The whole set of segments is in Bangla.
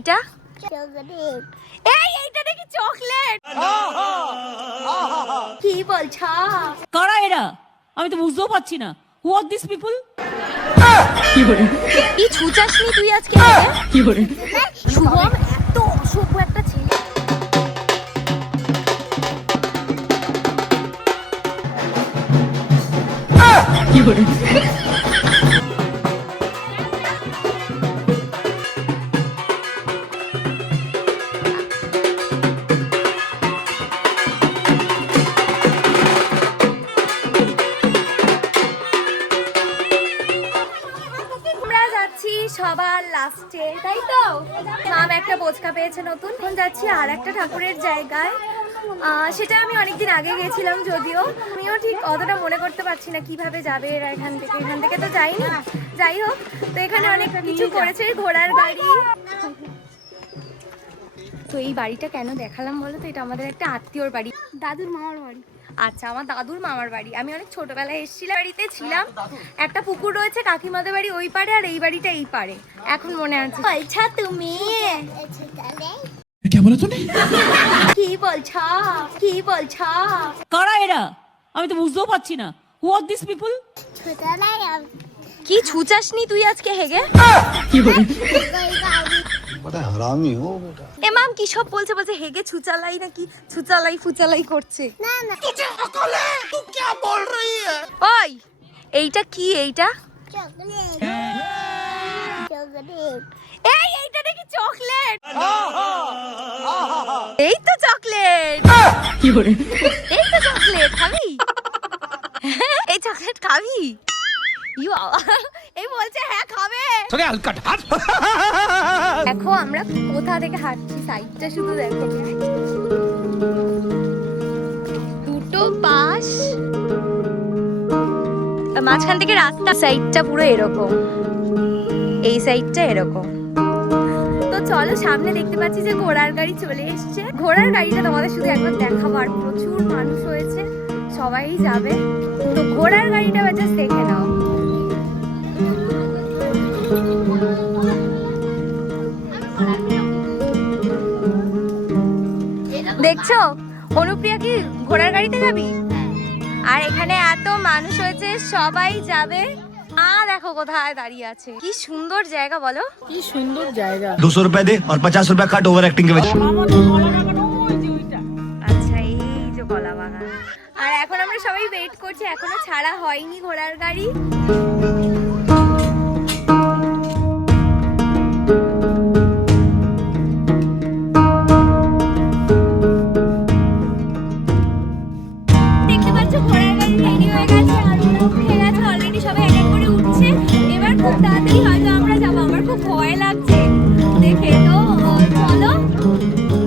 এইটা? এইটা নাকি চকলেট? কি বলছো? কারা এরা? আমি তো বুঝতেও পারছি না। হু আর দিস পিপল? কি ছুচাসনি তুই আজকে? শুভম এত অসভ্য একটা ছেলে। সবার লাস্টে, তাই তো? মাম একটা বোচকা পেয়েছে নতুন। এখন যাচ্ছি আর একটা ঠাকুরের জায়গায়। সেটা আমি অনেকদিন আগে গেছিলাম, যদিও আমিও ঠিক অতটা মনে করতে পারছি না কিভাবে যাবে এরা এখান থেকে তো যাইনি। যাই হোক, তো এখানে অনেক কিছু করেছে, ঘোড়ার গাড়ি। তো এই বাড়িটা কেন দেখালাম বলো তো? এটা আমাদের একটা আত্মীয়র বাড়ি, দাদুর মামার বাড়ি। আচ্ছা, আমার দাদুর মামার বাড়ি। আমি অনেক ছোটবেলায় এসেছিলাম, বাড়িতে ছিলাম। একটা পুকুর রয়েছে কাকিমাদের বাড়ি ওই পারে, আর এই বাড়িটা এই পারে। এখন মনে আছে। আচ্ছা, তুমি কি বলছো? কি বলছো? কারা এরা? আমি তো বুঝতেও পারছি না। হু আর দিস পিপল? কি ছুচাসনি তুই আজকে হেগে? হারামি হো বেটা। এ মাম কি সব বলছে হেগে ছুচালাই নাকি ছুচালাই ফুচালাই করছে। না না, তুই আকল है? तू क्या बोल रही है? ওই, এইটা কি? এইটা চকলেট। এইটা নাকি চকলেট? এই তো চকলেট। এই তো চকলেট খাবি? এই চকলেট খাবি? এই বলছে হ্যাঁ খাবে। দেখো আমরা কোথা থেকে হাঁটছি, সাইডটা শুধু দেখো। দুটো বাস, মাঝখান থেকে রাস্তা, সাইডটা পুরো এরকম, এই সাইডটা এরকম। তো চলো, সামনে দেখতে পাচ্ছি যে ঘোড়ার গাড়ি চলে এসছে। ঘোড়ার গাড়িটা তোমাদের শুধু একবার দেখাবো। আর প্রচুর মানুষ হয়েছে, সবাই যাবে। তো ঘোড়ার গাড়িটা জাস্ট দেখে নাও। দেখছো অনুপ্রিয়া, কি ঘোড়ার গাড়িতে যাবি? আর এখানে এত মানুষ হয়েছে, সবাই যাবে। দেখো কোথায় দাঁড়িয়ে আছে। কি সুন্দর জায়গা বলো? কি সুন্দর জায়গা। 200 रुपए दे और 50 रुपए काट ओवर एक्टिंग के वजह। আচ্ছা, এই যে কলা বাগান। আর এখন আমরা সবাই ওয়েট করছি, এখনো ছাড়া হয়নি ঘোড়ার গাড়ি। দেখতে পাচ্ছ ঘোড়ার গাড়ি রেডি হয়ে গেছে, আর ওরা উঠে গেছে অলরেডি, সবাই এক এক করে উঠছে। এবার খুব তাড়াতাড়ি হয়তো আমরা যাবো। আমার খুব ভয় লাগছে দেখে। তো চলো,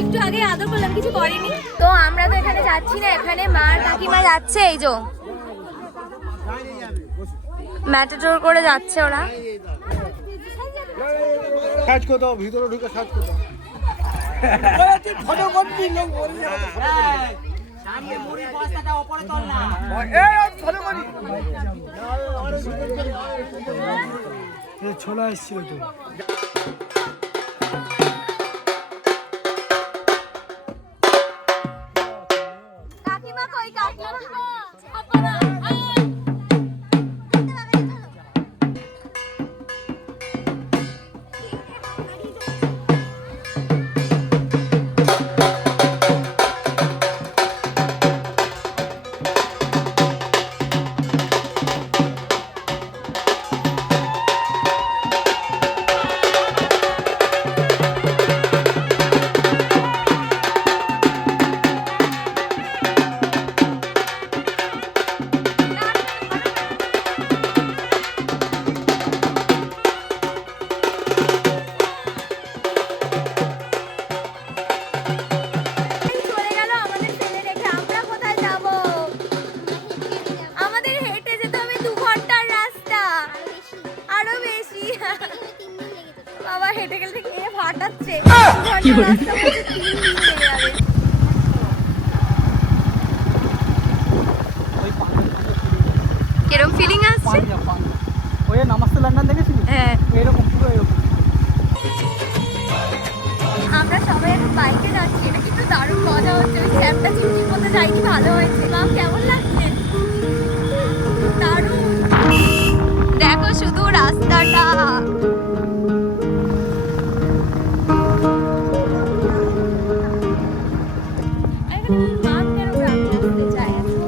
একটু আগে আদর করলাম, কিছু করেনি। তো আমরা তো এখানে যাচ্ছি না, এখানে মা আর কাকিমা যাচ্ছে। এই যে ম্যাটাডোর করে যাচ্ছে ওরা। সাজ করে দাও, ভিতরে ঢুকে সাজ করে দাও। ফটো করবি লোক বললে সামনে মুড়ি বস্তাটা উপরে তোল না। এই ফটো করি। এই ছোলা এসেছিল তো। কাকিমা কই? কাকিমা আপনা বাবা হেঁটে গেলে কে ফাটাচ্ছে। কিরকম ফিলিং আসছে? ওই নমস্তে লন্ডন দেখেছিলি? হ্যাঁ, এরকম পুরো এরকম। আমরা সবাই এখন বাইকে যাচ্ছি, এটা কিন্তু দারুণ মজা হচ্ছে। ওই স্যাপটা চিমটির মধ্যে যাইনি, ভালো হয়েছে। মাম কেমন লাগছে? দারুণ। দেখো শুধু রাস্তাটা, মাম কেন গ্রামে আসতে চায় এখন?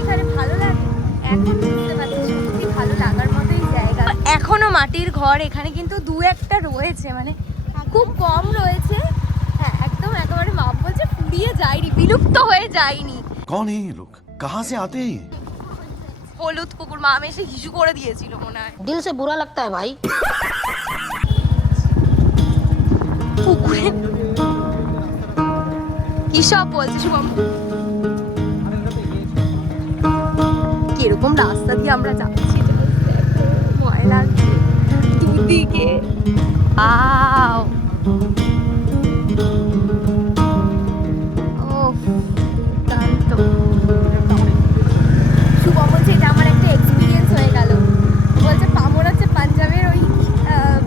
এখানে ভালো লাগে এখন, বুঝতে পারছি সত্যি ভালো লাগার মতোই জায়গা। এখনো মাটির ঘর এখানে কিন্তু দু একটা রয়েছে, মানে খুব কম রয়েছে। হ্যাঁ একদম, একেবারে মাম বলছে ফুরিয়ে যায়নি, বিলুপ্ত হয়ে যায়নি। कौन है ये लोग कहाँ से आते हैं ये হলুদ কুকুর মাম এসে হিসু করে দিয়েছিল মনে হয়। दिल से बुरा लगता है भाई। পুকুরে কি সব বলছে শুভম? কিরকম রাস্তা দিয়ে আমরা যাচ্ছি, ভয় লাগছে দুদিকে। আও ও শান্ত। শুভম বলছে এটা আমার একটা এক্সপিরিয়েন্স হয়ে গেল। বলছে পামর হচ্ছে পাঞ্জাবের ওই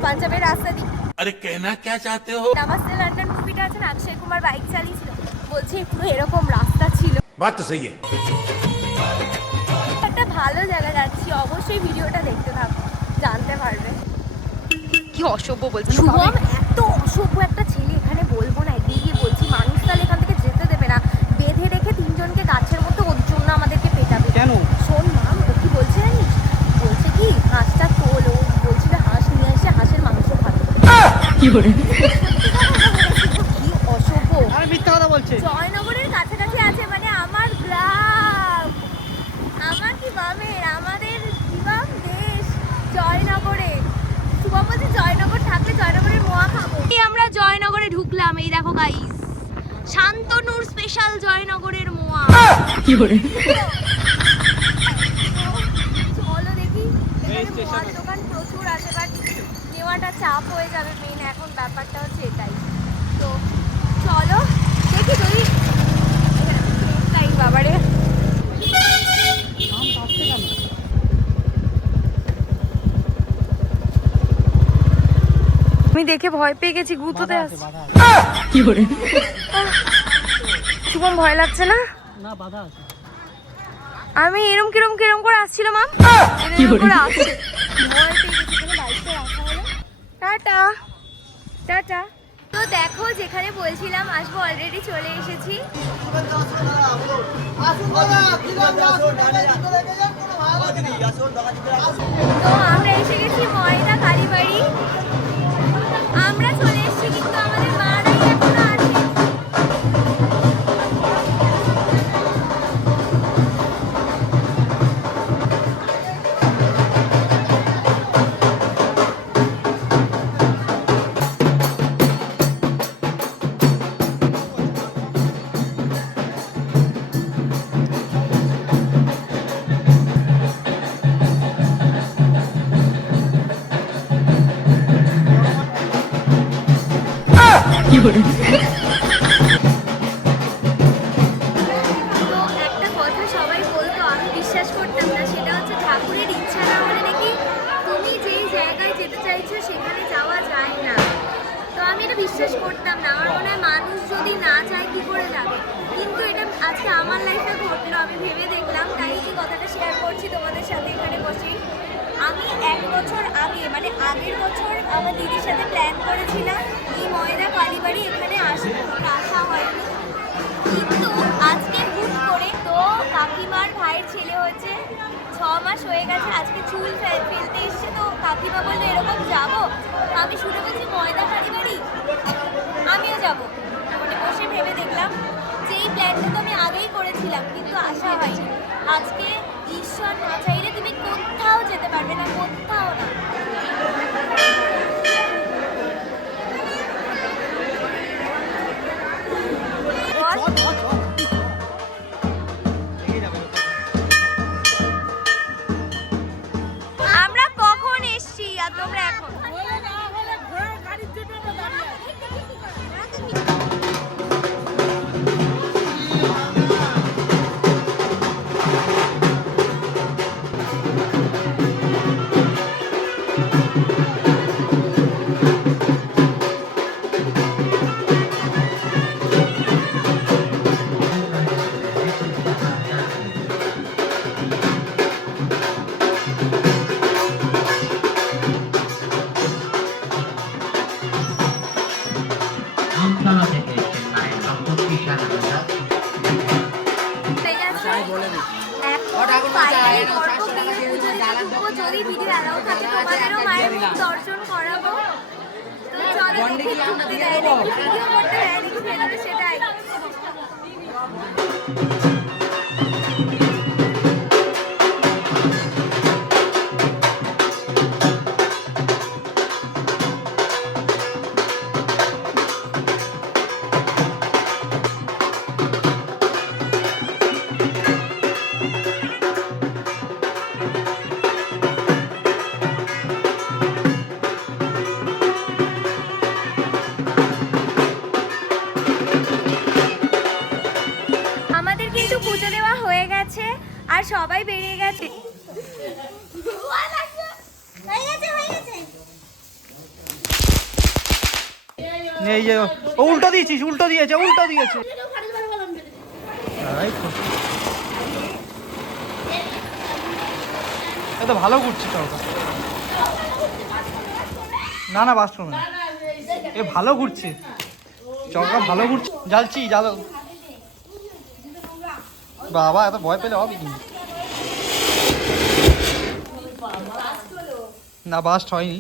পাঞ্জাবের রাস্তা দিয়ে। अरे कहना क्या चाहते हो? নামাস্তে লন্ডন মুভিটা আছে না, অক্ষয় কুমার বাইক চালিয়েছিল, বলছে পুরো এরকম রাস্তা ছিল। बात तो सही है। একটা ভালো জায়গা যাচ্ছি, অবশ্যই ভিডিওটা দেখতে থাকো, জানতে পারবে। কি অসভ্য বলছে শুভম, এত অসভ্য একটা ছেলে। এখানে বলবো না, এগিয়ে গিয়ে বলছি মানুষ তাহলে এখান থেকে যেতে দেবে না, বেঁধে রেখে তিনজনকে গাছের মধ্যে ওর জন্য আমাদেরকে পেটাবে। কেন? শোন মাম, ও কি বলছে জানিস? বলছে কি হাঁসটা তোল, ও বলছিল হাঁস নিয়ে এসে হাঁসের মাংস খাবে। কি করে? কি অসভ্য। আরে মিথ্যা কথা বলছে। জয়নগরের কাছাকাছি আছে, মানে আমার গ্রাম, আমার কি মামের, আমাদের জীবন দেশ জয়নগরে। শুভম বলছে জয়নগর থাকলে জয়নগরের মোয়া খাবো। আমরা জয়নগরে ঢুকলাম, এই দেখো গাইস, শান্তনুর স্পেশাল জয়নগরের মোয়া। কি করে? চলো দেখি, এখানে মোয়ার দোকান প্রচুর আছে, বাট নেওয়াটা চাপ হয়ে যাবে। মেন এখন ব্যাপারটা হচ্ছে এটাই। তো চলো দেখি যদি তাই বাবারে। আমি দেখে ভয় পেয়ে গেছি, গুঁতোতে আসছে। কি করে? শুভম ভয় লাগছে না? না বাধা আছে। আমি এরম কিরম কিরম করে আসছিল মাম, কি এরম করে? করে আসছে। ভয় পেয়ে গেছি, কোনো বাইকটা রাখা হলো। Tata tata. তো দেখো যেখানে বলছিলাম আসবো, অলরেডি চলে এসেছি। তো আমরা এসে গেছি ময়দা কালীবাড়ি। আমরা চলে এসেছি কিন্তু আমাদের মারাই এখনো আছে। কি করে? তো একটা কথা সবাই বলতো, আমি বিশ্বাস করতাম না, সেটা হচ্ছে ঠাকুরের ইচ্ছা না হলে নাকি তুমি যেই জায়গায় যেতে চাইছো সেখানে যাওয়া যায় না। তো আমি এটা বিশ্বাস করতাম না, আমার মনে হয় মানুষ যদি না চায় কী করে যাবে। কিন্তু এটা আজকে আমার লাইফে ঘটলো, আমি ভেবে দেখলাম, তাই এই কথাটা শেয়ার করছি তোমাদের সাথে এখানে বসে। আমি 1 বছর আগে, মানে আগের বছর আমার দিদির সাথে প্ল্যান করেছিলাম এই ময়দা কালীবাড়ি এখানে আসবো, আসা হয়নি। কিন্তু আজকে হুট করে, তো কাকিমার ভাইয়ের ছেলে হচ্ছে 6 মাস হয়ে গেছে, আজকে চুল ফেলতে এসছে। তো কাকিমা বললো এরকম যাবো, আমি শুনে বলছি ময়দা কালীবাড়ি, আমিও যাবো। মানে বসে ভেবে দেখলাম যে এই প্ল্যানটা তো আমি আগেই করেছিলাম, কিন্তু আসা হয়নি। আজকে ঈশ্বর না চাইলে তুমি কোথাও যেতে পারবে না, কোথাও না। আমরা কখন এসছি আর তোমরা এখন? ভিডিও অ্যালাউ থাকে তোমাদেরও মায়ের মুখ দর্শন করাবো। তো চলো দেখি ঢুকতে দেয় নাকি, ভিডিও করতে দেয় নাকি ভেতরে সেটাই। আমাদের কিন্তু পুজো দেওয়া হয়ে গেছে আর সবাই বেরিয়ে গেছে। এই যে ও উল্টো দিয়েছিস, উল্টো দিয়েছে, উল্টো দিয়েছে। এ তো ভালো ঘুরছি চৌকা। না না বাস না, এ ভালো ঘুরছে চৌকা, ভালো ঘুরছে। জ্বালছি জ্বালো বাবা, এত ভয় পেলে হবে কি? না বাস্ট হয়নি।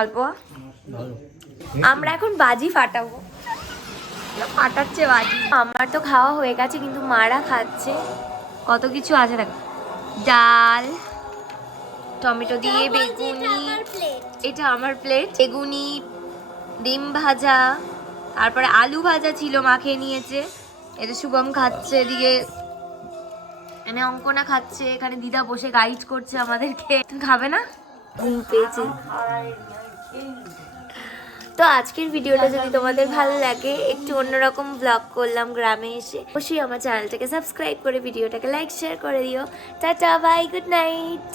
অল্প আমরা এখন বাজি ফাটাবো, ফাটাচ্ছে বাজি। আমার তো খাওয়া হয়ে গেছে কিন্তু মারা খাচ্ছে। কত কিছু আছে দেখ, ডাল, টমেটো দিয়ে বেগুনি, এটা আমার প্লেট, বেগুনি, ডিম ভাজা, তারপরে আলু ভাজা ছিল, মাখিয়ে নিয়েছে। এটা শুভম খাচ্ছে, এদিকে এনে অঙ্কনা খাচ্ছে, এখানে দিদা বসে গাইড করছে আমাদেরকে। তুমি খাবে না? ঘুম পেয়েছে। তো আজকের ভিডিওটা যদি তোমাদের ভালো লাগে, একটু অন্যরকম ব্লগ করলাম গ্রামে এসে, অবশ্যই আমার চ্যানেলটাকে সাবস্ক্রাইব করে ভিডিওটাকে লাইক শেয়ার করে দিও। Tata, bye, good night.